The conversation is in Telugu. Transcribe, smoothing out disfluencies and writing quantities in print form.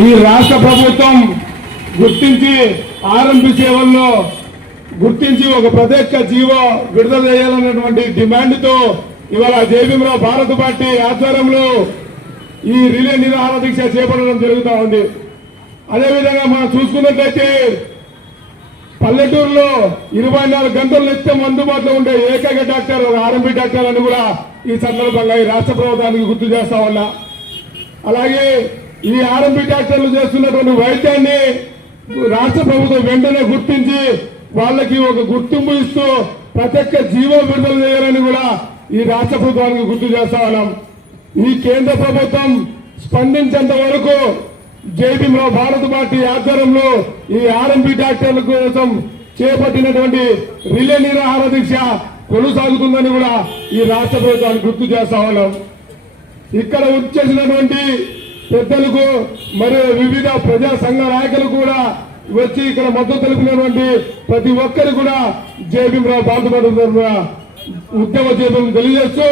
ఈ రాష్ట్ర ప్రభుత్వం గుర్తించి ఆర్ఎంపీ సేవల్లో గుర్తించి ఒక ప్రత్యేక జీవో విడుదల చేయాలన్నటువంటి డిమాండ్తో ఇవాళ జేబీఎంరావు భారత్ పార్టీ ఆధ్వర్యంలో ఈ రిలే నిరాహార దీక్ష చేపట్టడం జరుగుతూ ఉంది. అదేవిధంగా మనం చూసుకున్నట్లయితే పల్లెటూరులో 24 గంటలు నిత్యం అందుబాటులో ఉండే ఏకైక డాక్టర్ ఆర్ఎంపీ డాక్టర్ అని కూడా ఈ సందర్భంగా ఈ రాష్ట్ర ప్రభుత్వానికి గుర్తు చేస్తా ఉన్నా. అలాగే ఈ ఆర్ఎంపీ డాక్టర్లు చేస్తున్నటువంటి వైద్యాన్ని రాష్ట్ర ప్రభుత్వం వెంటనే గుర్తించి వాళ్ళకి ఒక గుర్తింపు ఇస్తూ ప్రత్యేక జీవో విడుదల చేయాలని కూడా ఈ రాష్ట్ర ప్రభుత్వానికి గుర్తు చేస్తా ఉన్నాం. ఈ కేంద్ర ప్రభుత్వం స్పందించేంత వరకు జేబీఎంరావు భారత్ పార్టీ ఆధ్వర్యంలో ఈ ఆర్ఎంపీ డాక్టర్ల కోసం చేపట్టినటువంటి రిలే నిరాహార దీక్ష కొనసాగుతుందని కూడా ఈ రాష్ట్ర ప్రభుత్వానికి గుర్తు చేస్తా ఉన్నాం. ఇక్కడ వచ్చేసినటువంటి పెద్దలకు మరియు వివిధ ప్రజా సంఘ నాయకులు కూడా వచ్చి ఇక్కడ మద్దతు తెలిపినటువంటి ప్రతి ఒక్కరు కూడా జేబీఎంరావు భారత్ పార్టీ ఉద్యమ చేతులను తెలియజేస్తూ